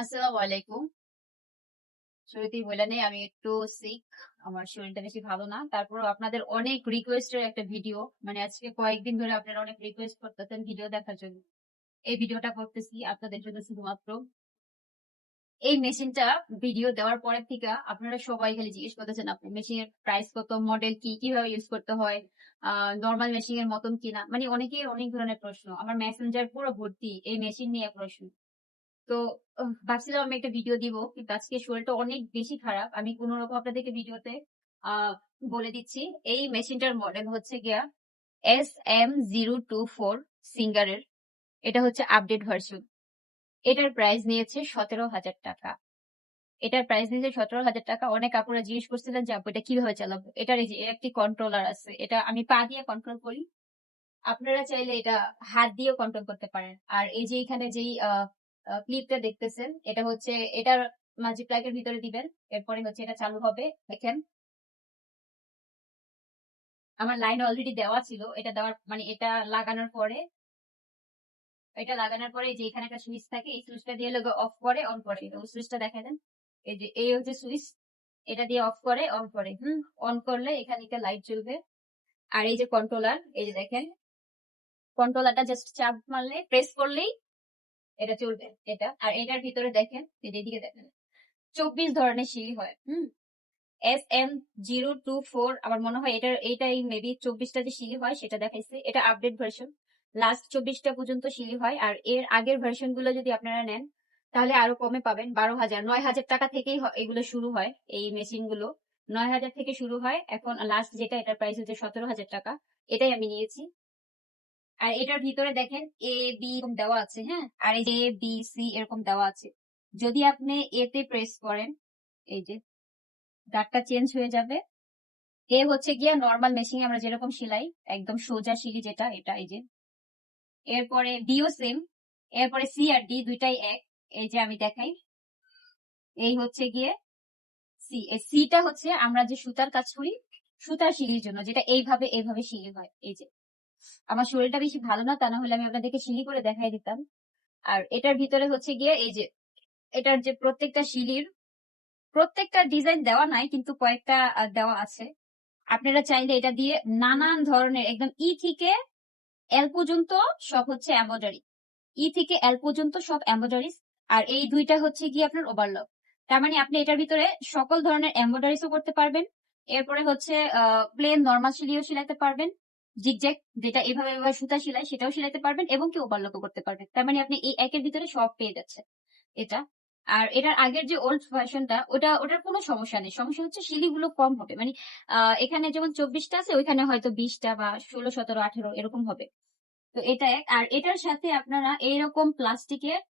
আসসালামু আলাইকুম। শুরুতেই বলে নেই আমি একটু সিক। আমার শরীরটা বেশি ভালো না। তারপরেও আপনাদের অনেক রিকোয়েস্টের একটা ভিডিও মানে আজকে কয়েকদিন ধরে আপনারা অনেক রিকোয়েস্ট করতেছেন ভিডিও দেখার জন্য। এই ভিডিওটা করতেছি আপনাদের জন্য শুধুমাত্র। এই মেশিনটা ভিডিও দেওয়ার পরের থেকে আপনারা সবাই খালি জিজ্ঞেস করতেছেন আপনি মেশিনের প্রাইস কত, মডেল কি, কিভাবে ইউজ করতে হয়, নরমাল মেশিন এর মতন কিনা। মানে অনেকের অনেক ধরনের প্রশ্ন। আমার মেসেঞ্জার পুরো ভর্তি এই মেশিন নিয়ে প্রশ্ন। তো ভাবছিলাম আমি একটা ভিডিও দিব, কিন্তু আজকে শরীরটা অনেক বেশি খারাপ। আমি কোন রকম আপনাদেরকে ভিডিওতে আহ বলে দিচ্ছি। এই মেশিনটার মডেল হচ্ছে গিয়া SM024 সিঙ্গারের। এটা হচ্ছে আপডেট ভার্সন। এটার প্রাইস নিয়েছে 17,000 টাকা। এটার প্রাইস নিয়েছে 17,000 টাকা। অনেক আপুরা জিজ্ঞেস করছিলেন যে আপু এটা কিভাবে চালাবো। এটার এই যে এর একটি কন্ট্রোলার আছে, এটা আমি পা দিয়ে কন্ট্রোল করি। আপনারা চাইলে এটা হাত দিয়েও কন্ট্রোল করতে পারেন। আর এই যে এখানে যেই ক্লিপটা দেখতেছেন, এটা হচ্ছে এটার মাঝে প্লাগের ভিতরে দিবেন। এরপরে হচ্ছে এটা চালু হবে। দেখেন আমার লাইন অলরেডি দেওয়া ছিল। এটা দেওয়ার মানে এটা লাগানোর পরে এই যে এখানে একটা সুইচ থাকে, এই সুইচটা দিয়ে লোক অফ করে অন করে। ওই সুইচটা দেখা দেন। এই যে এই হচ্ছে সুইচ, এটা দিয়ে অফ করে অন করে। অন করলে এখানে একটা লাইট জ্বলবে। আর এই যে কন্ট্রোলার, এই যে দেখেন কন্ট্রোলারটা জাস্ট চাপ মারলে প্রেস করলেই এটা চলবে। এটা আর এটার ভিতরে দেখেন, এদিকে দেখেন 24 ধরনের সিঁড়ি হয়। SM024 আমার মনে হয় এইটাই মেবি 24টা যে সিঁড়ি হয় সেটা দেখাইছে। এটা আপডেট ভার্সন, লাস্ট 24টা পর্যন্ত সিঁড়ি হয়। আর এর আগের ভার্সন গুলো যদি আপনারা নেন তাহলে আরো কমে পাবেন। 12,000 9,000 টাকা থেকেই এগুলো শুরু হয়। এই মেশিন গুলো 9,000 থেকে শুরু হয়। এখন লাস্ট যেটা, এটার প্রাইস হচ্ছে 17,000 টাকা। এটাই আমি নিয়েছি। আর এটার ভিতরে দেখেন A B এরকম দেওয়া আছে, হ্যাঁ, আর এই যে A B C এরকম দেওয়া আছে। যদি আপনি এতে প্রেস করেন, এই যে দাগটা চেঞ্জ হয়ে যাবে। এ হচ্ছে গিয়া নর্মাল মেশিনে আমরা যেরকম সেলাই, একদম সোজা সিলি যেটা, এটা এই যে। এরপরে বিও সেম। এরপরে C আর D দুইটাই এক। এই যে আমি দেখাই, এই হচ্ছে গিয়ে সি। এই সিটা হচ্ছে আমরা যে সুতার কাজ করি, সুতার সিলির জন্য, যেটা এইভাবে এইভাবে সিলি হয়। এই যে আমার শরীরটা বেশি ভালো না, তা না হলে আমি আপনাদেরকে সিলি করে দেখাই দিতাম। আর এটার ভিতরে হচ্ছে গিয়ে এই যে এটার যে প্রত্যেকটা সিলির প্রত্যেকটা ডিজাইন দেওয়া নাই, কিন্তু কয়েকটা দেওয়া আছে। আপনারা চাইলে এটা দিয়ে নানান ধরনের একদম থেকে এল পর্যন্ত সব হচ্ছে এমব্রয়ডারি। থেকে এল পর্যন্ত সব এমব্রয়ডারিজ। আর এই দুইটা হচ্ছে গিয়ে আপনার ওভারলক। তার মানে আপনি এটার ভিতরে সকল ধরনের এমব্রয়ডারিজও করতে পারবেন। এরপরে হচ্ছে প্লেন নর্মাল সিলিও সিলাইতে পারবেন। জিগজ্যাগ যেটা এভাবে এভাবে সুতা সেলাই সেটাও সেলাইতে পারবেন, এবং কি ওভারলকও করতে পারবেন। তার মানে আপনি এই একের ভিতরে সব পেয়ে যাচ্ছেন এটা। আর এটার আগের যে ওল্ড ভার্সনটা, ওটার কোনো সমস্যা নেই। সমস্যা হচ্ছে সিলিগুলো কম হবে। মানে এখানে যেমন 24টা আছে, ওইখানে হয়তো 20টা বা 16 17 18 এরকম হবে। তো এটা এক। আর এটার সাথে আপনারা এইরকম প্লাস্টিকের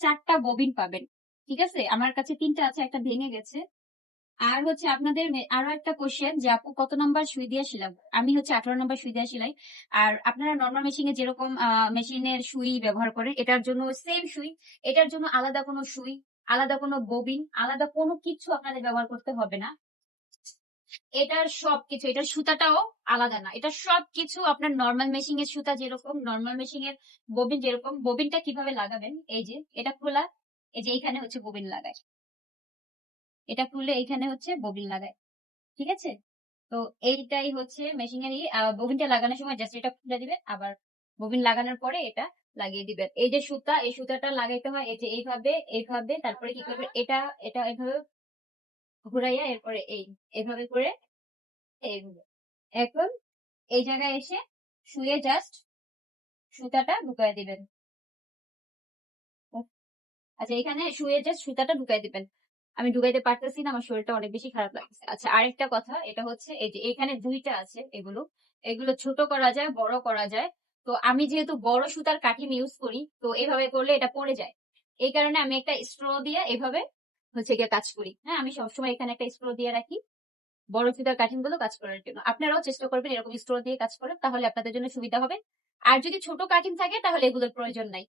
4টা ববিন পাবেন। ঠিক আছে, আমার কাছে 3টা আছে, একটা ভেঙে গেছে। আর হচ্ছে আপনাদের আরো একটা কোশ্চেন যে আপু কত নাম্বার সুই দিয়ে সেলাম। আমি হচ্ছে 18 নাম্বার সুই দিয়ে সেলাই। আর আপনারা নর্মাল মেশিনে যেরকম মেশিনের সুই ব্যবহার করেন, এটার জন্য সেম সুই। এটার জন্য আলাদা কোনো সুই, আলাদা কোনো ববিন, আলাদা কোনো কিছু আপনাদের ব্যবহার করতে হবে না। এটার সবকিছু, এটার সুতাটাও আলাদা না। এটা সবকিছু আপনার নর্মাল মেশিং এর সুতা যেরকম, নর্মাল মেশিং এর ববিন যেরকম। ববিনটা কিভাবে লাগাবেন, এই যে এটা খোলা, এই যে এইখানে হচ্ছে ববিন লাগায়। এটা খুলে এইখানে হচ্ছে ববিন লাগায়। ঠিক আছে, তো এইটাই হচ্ছে মেশিনারি। ববিনটা লাগানোর সময় জাস্ট এটা খুলে দিবেন, আবার ববিন লাগানোর পরে এটা লাগিয়ে দিবেন। এই যে সুতা, এই সুতাটা লাগাইতে হয় এই যে এইভাবে এইভাবে। তারপরে কি করবেন, এটা এটা এভাবে ঘুরাইয়া, এরপরে এইভাবে করে এইভাবে। এখন এই জায়গায় এসে শুয়ে জাস্ট সুতাটা ঢুকাই দিবেন। আচ্ছা, এখানে শুয়ে জাস্ট সুতাটা ঢুকাই দিবেন। আমি ঢুকাইতে পারতেছি না, আমার শরীরটা অনেক বেশি খারাপ লাগছে। আচ্ছা, আরেকটা কথা, এটা হচ্ছে এই যে এখানে দুইটা আছে, এগুলো এগুলো ছোট করা যায়, বড় করা যায়। তো আমি যেহেতু বড় সুতার কাঠিম ইউজ করি, তো এভাবে করলে এটা পড়ে যায়। এই কারণে আমি একটা স্ট্র দিয়ে এভাবে হচ্ছে গিয়ে কাজ করি। হ্যাঁ, আমি সবসময় এখানে একটা স্ট্র দিয়ে রাখি বড় সুতার কাঠিম গুলো কাজ করার জন্য। আপনারাও চেষ্টা করবেন এরকম স্ট্র দিয়ে কাজ করেন, তাহলে আপনাদের জন্য সুবিধা হবে। আর যদি ছোট কাঠিম থাকে তাহলে এগুলোর প্রয়োজন নাই।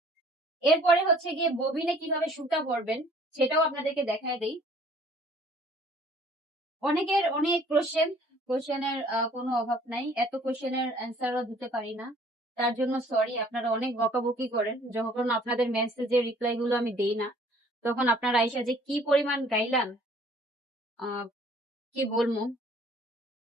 এরপরে হচ্ছে গিয়ে ববিনে কিভাবে সুতা ভরবেন সেটাও আপনাদেরকে দেখায় দেই। অনেকের অনেক কোশ্চেনের কোনো অভাব নাই। এত কোশ্চেনের অ্যান্সারও দিতে পারি না, তার জন্য সরি। আপনারা অনেক বকাবকি করেন যখন আপনাদের মেসেজের রিপ্লাই গুলো আমি দেই না। তখন আপনারা আইসা যে কি পরিমাণ গাইলান, আহ কি বলবো,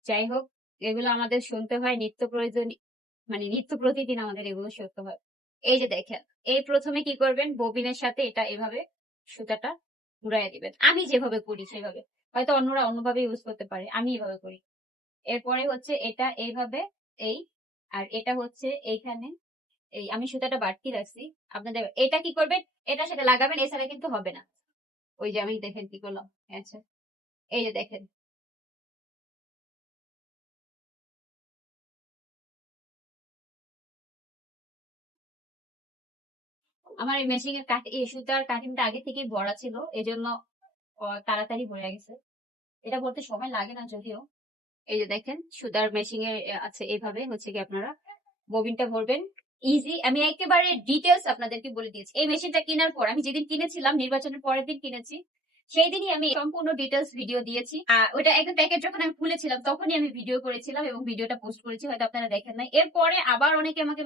যাই হোক, এগুলো আমাদের শুনতে হয় নিত্য প্রয়োজনীয়, মানে নিত্য প্রতিদিন আমাদের এগুলো শুনতে হয়। এই যে দেখেন, এই প্রথমে কি করবেন, ববিনের সাথে এটা এভাবে সুতাটা ঘুরাইয়া দিবেন, আমি যেভাবে করি সেভাবে। হয়তো অন্যরা অন্যভাবে ইউজ করতে পারে, আমি এভাবে করি। এরপরে হচ্ছে এটা এইভাবে, এই, আর এটা হচ্ছে এইখানে, এই আমি সুতাটা বাড়তি রাখছি। আপনাদের এটা কি করবেন, এটা সেটা লাগাবেন, এছাড়া কিন্তু হবে না। ওই যে আমি দেখেন কি করলাম। আচ্ছা, এই যে দেখেন, আমার এই মেশিং এর এই সুতার কাটিংটা আগে থেকেই ভরা ছিল, এজন্য তাড়াতাড়ি ভরে গেছে। এটা বলতে সময় লাগে না যদিও। এই যে দেখেন, সুতার মেশিং এ আছে, এইভাবে হচ্ছে কি আপনারা ববিনটা ভরবেন। ইজি, আমি একেবারে ডিটেলস আপনাদেরকে বলে দিয়েছি। এই মেশিনটা কেনার পর, আমি যেদিন কিনেছিলাম নির্বাচনের পরের দিন কিনেছি, সেই দিনই আমি সম্পূর্ণ ডিটেলস ভিডিও দিয়েছি। ওটা একদম প্যাকেট যখন আমি খুলেছিলাম তখনই আমি ভিডিও করেছিলাম এবং ভিডিওটা পোস্ট করেছি, হয়তো আপনারা দেখেন নাই। এরপরে আবার অনেকে আমাকে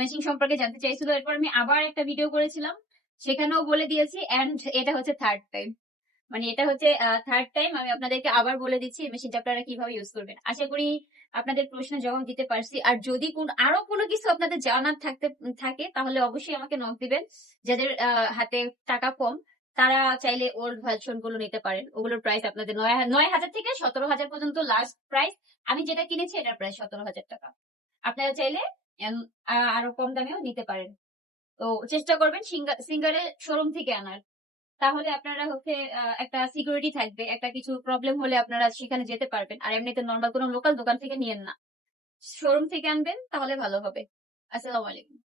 মেশিন সম্পর্কে জানতে চাইছিল, এরপর আমি আবার একটা ভিডিও করেছিলাম, সেখানেও বলে দিয়েছি। এন্ড এটা হচ্ছে থার্ড টাইম, মানে এটা হচ্ছে থার্ড টাইম আমি আপনাদেরকে আবার বলে দিচ্ছি এই মেশিনটা আপনারা কিভাবে ইউজ করবেন। আশা করি আপনাদের প্রশ্নের জবাব দিতে পারছি। আর যদি আরো কোনো কিছু আপনাদের জানার থাকে তাহলে অবশ্যই আমাকে নক দিবেন। যাদের হাতে টাকা কম, তারা চাইলে ওল্ড ভার্সন গুলো নিতে পারেন। ওগুলোর প্রাইস আপনাদের 9,000 থেকে 17,000 পর্যন্ত লাস্ট প্রাইস। আমি যেটা কিনেছি এটার প্রাইস 17,000 টাকা। আপনারা চাইলে উম, আরো কম দামেও নিতে পারেন। তো চেষ্টা করবেন সিঙ্গারের শোরুম থেকে আনার, তাহলে আপনারা হচ্ছে একটা সিকিউরিটি থাকবে, একটা কিছু প্রবলেম হলে আপনারা সেখানে যেতে পারবেন। আর এমনিতে নর্মাল কোনো লোকাল দোকান থেকে নিয়েন না, শোরুম থেকে আনবেন, তাহলে ভালো হবে। আসসালামু আলাইকুম।